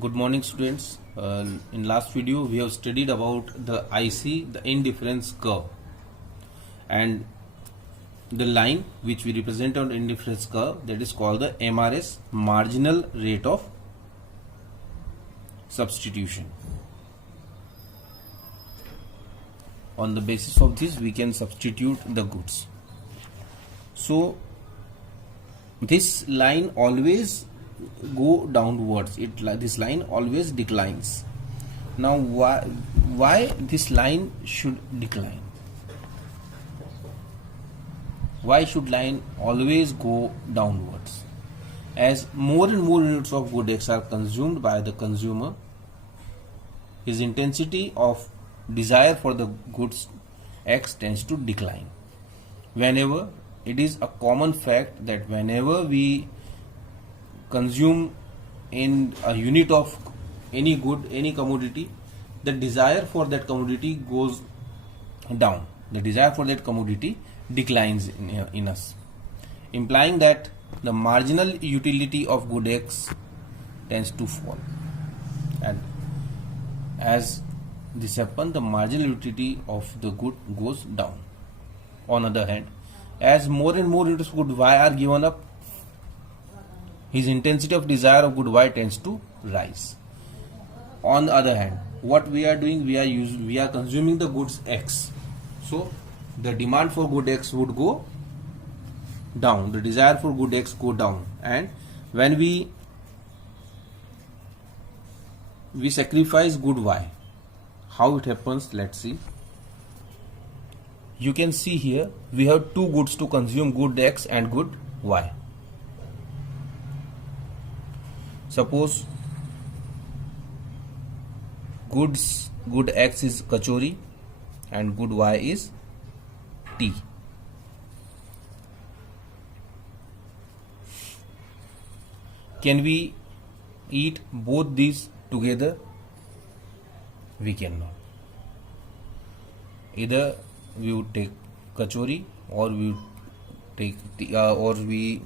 Good morning, students. In last video we have studied about the IC, the indifference curve, and the line which we represent on indifference curve, that is called the MRS, marginal rate of substitution. On the basis of this we can substitute the goods. So this line always go downwards, this line always declines. Now why this line should decline? Why should line always go downwards? As more and more units of good X are consumed by the consumer, his intensity of desire for the goods X tends to decline. Whenever it is a common fact that whenever we consume in a unit of any good, any commodity, the desire for that commodity goes down. The desire for that commodity declines in us, implying that the marginal utility of good X tends to fall. And as this happens, the marginal utility of the good goes down. On the other hand, as more and more units of good Y are given up, his intensity of desire of good Y tends to rise. On the other hand, what we are doing, we are consuming the goods X. So the demand for good X would go down. The desire for good X go down. And when we sacrifice good Y, how it happens? Let's see. You can see here we have two goods to consume, good X and good Y. Suppose good X is kachori and good Y is tea. Can we eat both these together? We cannot. Either we would take kachori or we would take tea, or we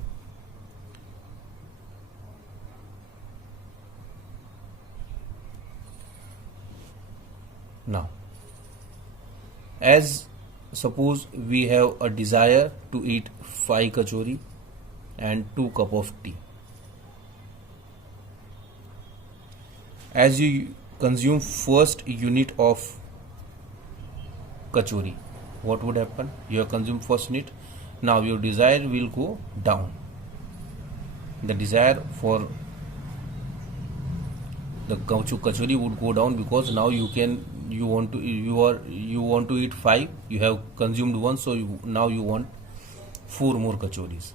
now, as suppose we have a desire to eat 5 kachori and 2 cup of tea. As you consume first unit of kachori, what would happen? You have consumed first unit. Now your desire will go down. The desire for the kachori would go down because now you want to eat 5. You have consumed 1, so now you want 4 more kachoris.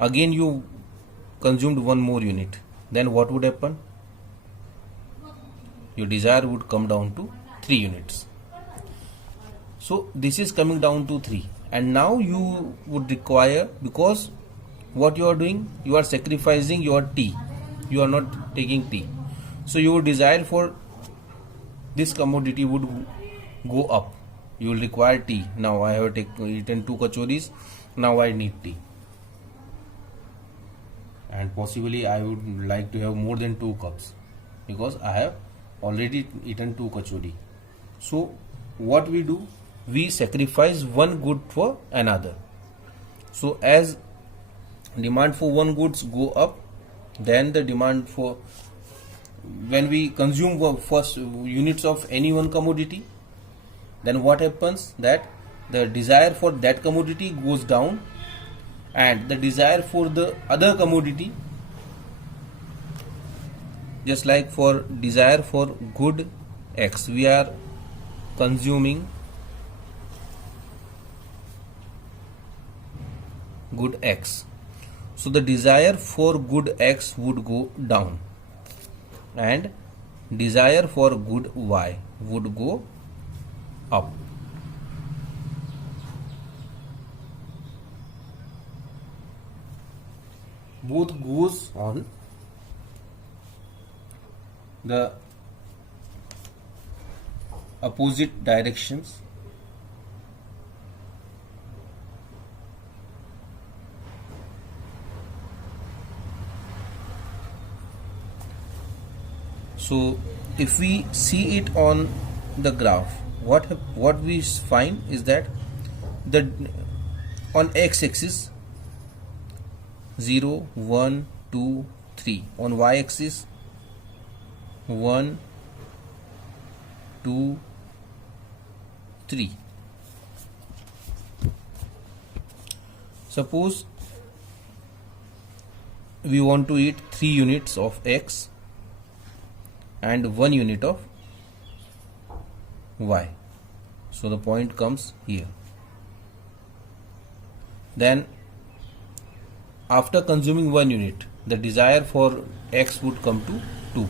Again you consumed 1 more unit. Then what would happen? Your desire would come down to 3 units. So this is coming down to 3, and now you would require, because what you are doing, you are sacrificing your tea, you are not taking tea, so your desire for this commodity would go up. You will require tea. Now I have eaten 2 kachoris, now I need tea, and possibly I would like to have more than 2 cups because I have already eaten 2 kachori. So what we do, we sacrifice one good for another. So as demand for one goods go up, then the demand for, when we consume first units of any one commodity, then what happens, that the desire for that commodity goes down and the desire for the other commodity, just like for desire for good X, we are consuming good X, so the desire for good X would go down and desire for good Y would go up. Both goes on the opposite directions. So if we see it on the graph, what we find is that the on x-axis 0 1 2 3, on y-axis 1 2 3. Suppose we want to eat 3 units of x and 1 unit of y. So the point comes here. Then after consuming 1 unit, the desire for x would come to 2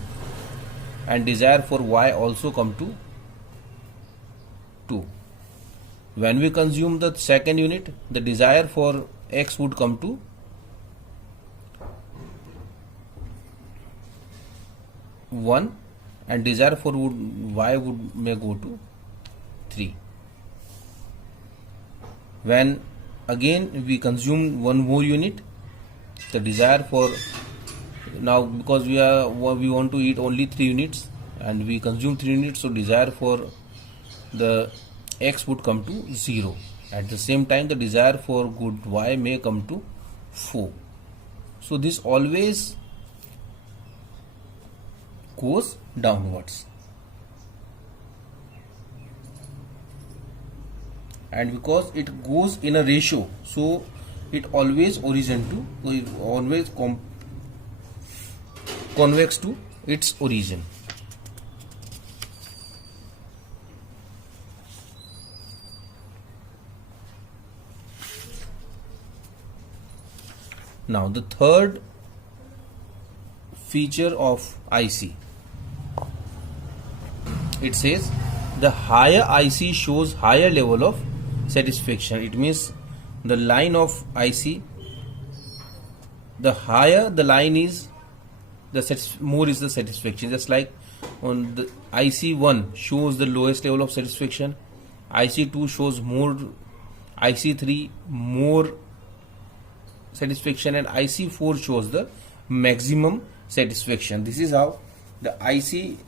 and desire for y also come to 2. When we consume the second unit, the desire for x would come to 1 and desire for y may go to 3. When again we consume one more unit, the desire for, now because we want to eat only 3 units and we consume 3 units, so desire for the x would come to 0. At the same time, the desire for good y may come to 4. So this always goes downwards, and because it goes in a ratio, so it always convex to its origin. Now the third feature of IC, it says the higher IC shows higher level of satisfaction. It means the line of IC, the higher the line is, more is the satisfaction. Just like on the IC1 shows the lowest level of satisfaction, IC2 shows more, IC3 more satisfaction, and IC4 shows the maximum satisfaction. This is how the IC,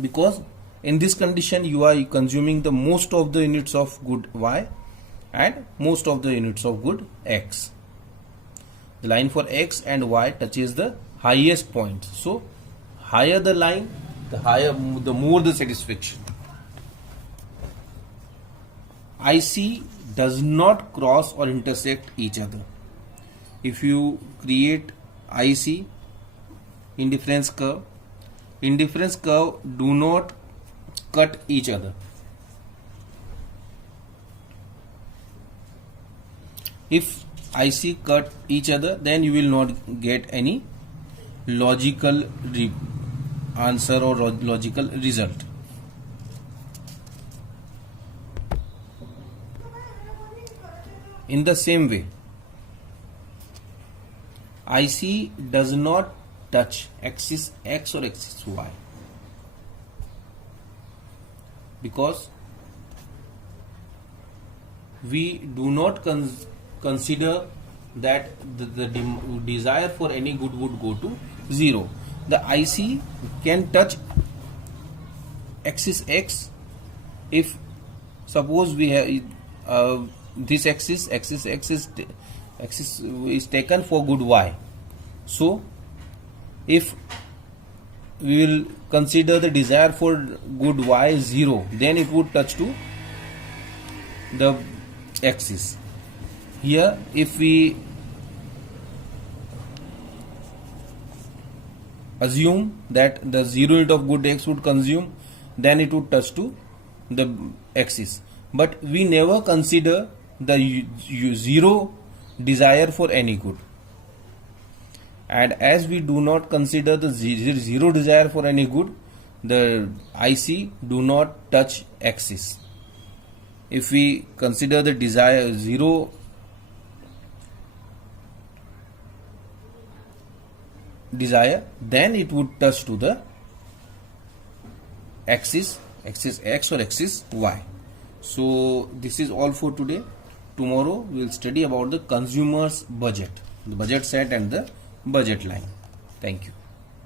because in this condition you are consuming the most of the units of good y and most of the units of good x. The line for x and y touches the highest point. So higher the line, the more the satisfaction. IC does not cross or intersect each other. If you create IC indifference curve do not cut each other. If IC cut each other, then you will not get any logical answer or logical result. In the same way, IC does not touch axis x or axis y, because we do not consider that the desire for any good would go to 0. The IC can touch axis x if suppose we have this axis is taken for good y. So if we will consider the desire for good y 0, then it would touch to the axis. Here if we assume that the 0 unit of good x would consume, then it would touch to the axis. But we never consider the 0 desire for any good, and as we do not consider the 0 desire for any good, the IC do not touch axis. If we consider the desire 0 desire, then it would touch to the axis x or axis y. So this is all for today. Tomorrow we will study about the consumer's budget, the budget set and the budget line. Thank you.